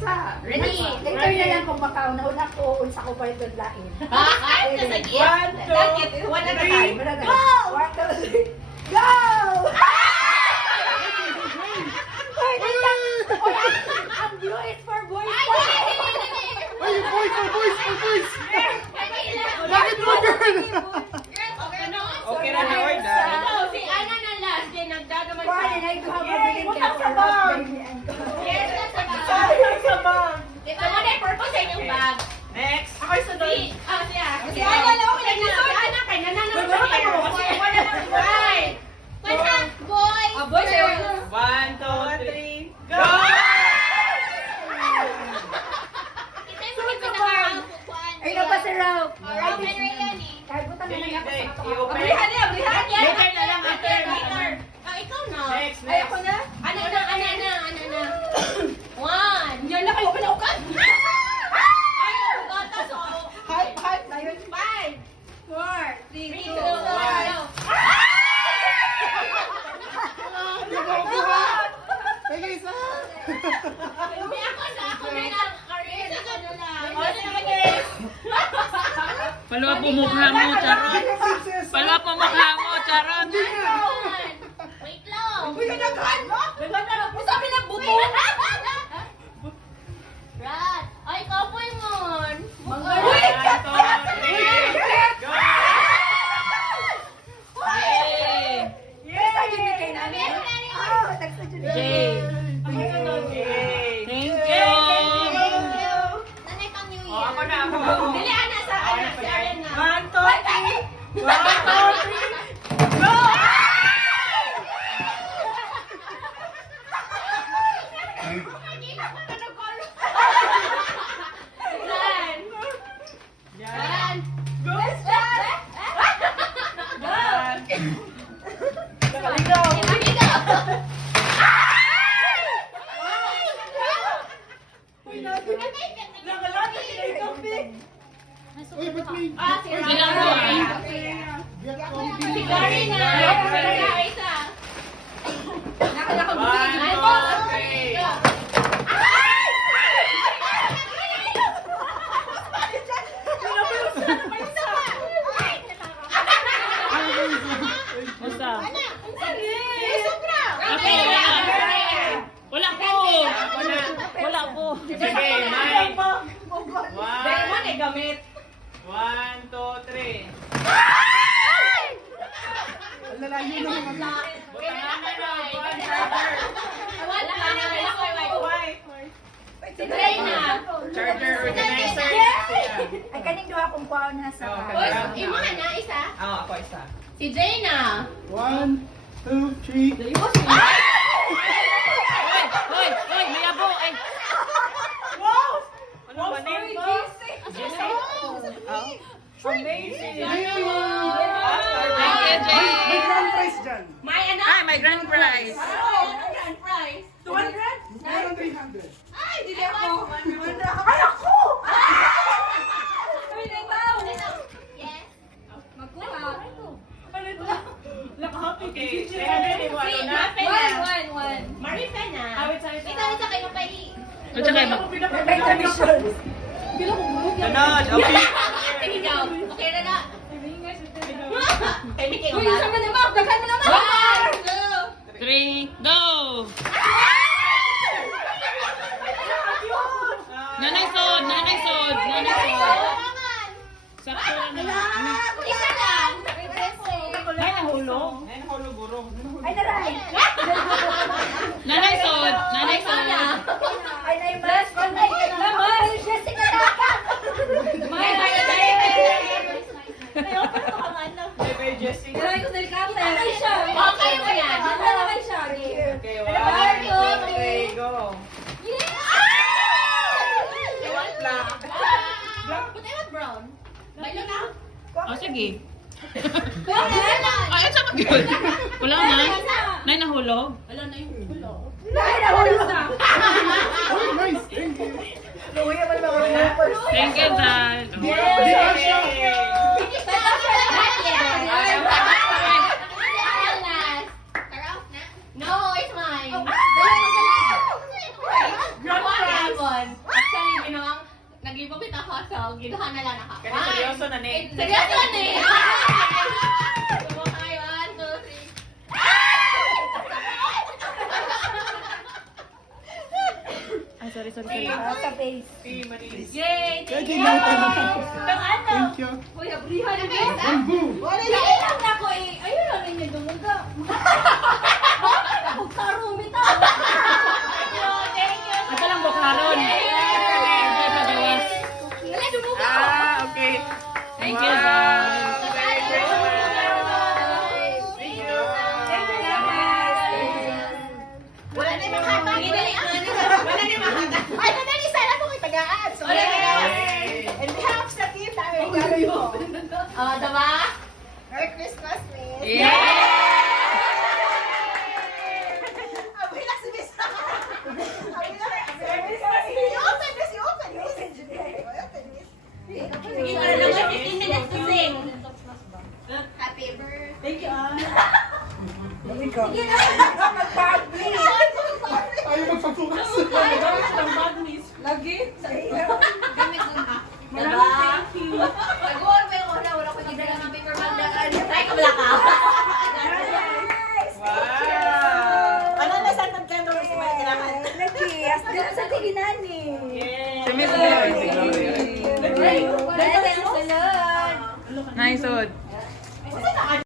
isa. Ready? Ikaw na lang kung makauna ko, unsa ko pa ito lain. Bakit? Nasagit. 1, 2, 3, 1 at a time. Go! 1, 2, 3, go! Ang blue is for boys. Ay, boys! Bakit mo Okay na na, word na. Si Ana na last. Kaya nagdadaman Why? siya. I go have a billion cameras, baby, and go. Yes, that's a bag. Sayang sa bag. Ito mo na yung purpose sa inyong bag. Next. Ako'y sunod. Si Ana na okay na. Si Ana kay nananaw sa hair. Right. What's up, boys? boys, girls? 1, 2, 3, go! Ito yung pinaka-round. Ay, na pa si Ralph. Round and Ryan eh. Kahit buta na lang ako sa mga I-open. Abrihan yan. Later na lang, after. Ikaw na. Next, Ay, ako na? Ano na. One. Yan na kayo pinaukan. Ay, bata so. Hype na yun. 5, 4, 3, 2, 1. Teka, isa! Hindi ako na lang. Aris, ako na lang. Palawa po mukha mo, charot. Palawa po mukha mo, charot. Wait lang. Uy, naghan! Sabi na buto! Rat. Ay, kapoy mo. Uy, kat! Go! Yay! Yes, I did kay Nani. Oh, nagsadyo na. Yay! Yay! Thank you! Nanay pang New Oh, ako Year. na, ako. Dili, Ana, sa Ana, si Arian na. 1, 2, 3. 1, 2, 3. Go! Yan. Go! Yan. Nakaligaw. Nakalata sila yung kape. Uy, ba't may... Bilang mo, Biyak ko. Si Gary na. Isa. One, Ay, two, boss. three. Basta. Sobra. Ako, wala po. Wala po. Sige, Mike. Diamond eh, gamit. 1, 2, 3. Ang lalayo na yung mga... Butangan na lang. One charger. Wala na. White. Si Dre na. Charger organizer. Ay, kaning duha kong kuha na sa... Oh, Boys, imahan na isa. Ako isa. Si Jay na. 1, 2, 3. Hoy, may abo. Ay, Ano ba name ko? Amazing. thank you, May Jay. grand prize dyan. May ano? Ay, my grand prize. Grand prize. 200? Meron 300. Ay, dili ako. Ay, ako! Uy, ikaw. Yes. Magkuha. Okay, 301 na. One. Marife na. Ikaw isa kayo pa At saka, May tradition. Sunod. Okay. Ikaw. Okay na na. Kay Mickey, Uy, sama na ba? Daghan mo naman! 3, go! Nanay sod. Sakto na. Isa lang. Ay, nahulog. Ayun, hulog guro. Ay, naray! Nanay sod. Ay, naimas! Ay, naman! Jessica Taka! Bye, Jessie. Ay, siya! Okay mo yan. Ano naman siya? Okay, 1, 2, 3, go. Ewan lang. But I want brown. Bailo na. Oh, sige. Isa lang. Ay, ito pa yun. Wala na. Nay, nahulog. Wala na yung ulo. Ay, nahulog na! Oh, nice. Thank you. Luya ba naman mga numbers? Thank you, Dad. Di ba siya? No, it's mine. What happened? nag-ibabit ako sa ginahan na lang naka. Kaya seryoso na, Nick. Seryoso ni. Sumakay, 1, 2, 3. Ay, sorry. Sa face. Si Maris. Yay! Thank you, Nathan. Thank you. Kuya, brihan na guys. Bamboo. Nailang na ko eh. Ayun lang ninyo dumuga. Pagkarumita. Thank you. Ito lang bukharon. Ito sa gawas. Wala, dumuga. Okay. Thank you, Wow. guys. Very, very nice. Thank you. Wala na yung makata. Wala na yung makata. Ay, madali sana po kayo tagaan. So, Wala na yung makata. and we have sa team namin. Diba? Diba? Merry Christmas, miss. Yeah! Amoy lang si Miss. Amoy lang. I-open, miss. I-open, miss. I-open, miss. Sige, wala lang 15 minutes to sing. Happy birthday. Thank you, Sige na, mag-bag, please. Ayaw magpapukas. Lagi. Gamit mo na. Diba? Thank you. Nag-work ba yung una? Wala ko nagdala ng paper bag na Ay, kabala ka. Nice. Wow. Ano na sa nagkano sa mga kailangan? Lagi, as dito sa tiginan eh. Yes. Si Miss Glory. Ay, wala tayong salad. Nice, Od.